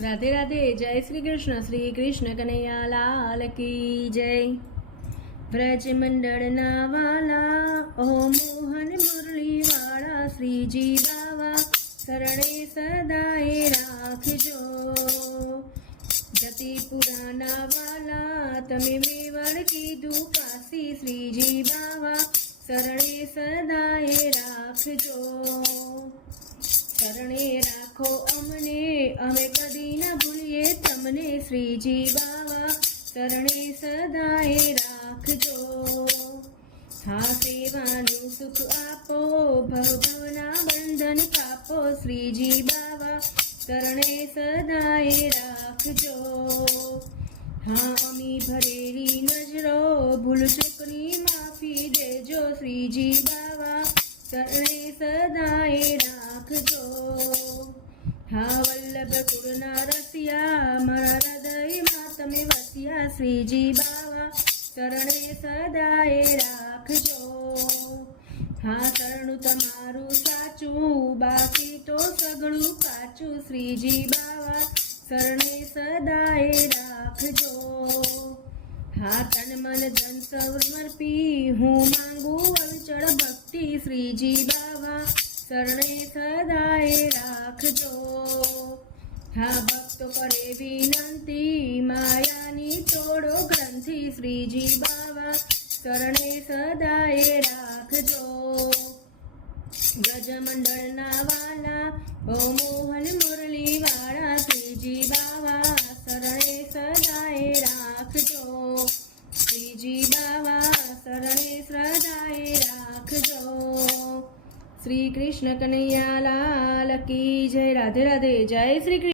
राधे राधे। जय श्री कृष्ण कन्हैया लाल की जय। व्रज मंडल ना वाला ओ मोहन मुरली वाला श्रीजी बावा शरणे सदाए राखजो। जति पुराना वाला तमे मेवड़ कीधु काशी श्रीजी बावा शरणे सदाए राखजो। शरणे राखो अमने अमे कदी न भूलिए तमने श्रीजी बावा शरणे सदाए राखजो। हा सेवानु सुख आपो भव भवना बंधन कापो श्रीजी बावा शरणे सदाए राखजो। हाँ अमी भरेली नजरो भूल चूकनी माफी देजो श्रीजी बावा शरणे सदाए राखजो। हाँ वल्लभ कुळना रसिया मारा हृदय मां तमे वसिया श्रीजी बावा शरणे सदाए राखजो। हाँ शरणु तमारू साचू बाकी तो सगळू काचू श्रीजी बावा शरणे सदाए राखजो। हाँ तन मन धन समर्पी हूँ मांगू अविचल भक्ति श्रीजी बावा शरणे सदाए राखजो। हाँ भक्तो करे विनंती मायानी तोड़ो ग्रंथि श्रीजी बावा शरणे सदाए राखजो। ब्रजमंडल ना वाला ओ मोहन मुरली वाला श्रीजी बावा शरणे सदाए राखजो। श्रीजी बावा शरणे सदाए राखजो। श्री कृष्ण कन्हैया लाल की जय। राधे राधे। जय श्री कृष्ण।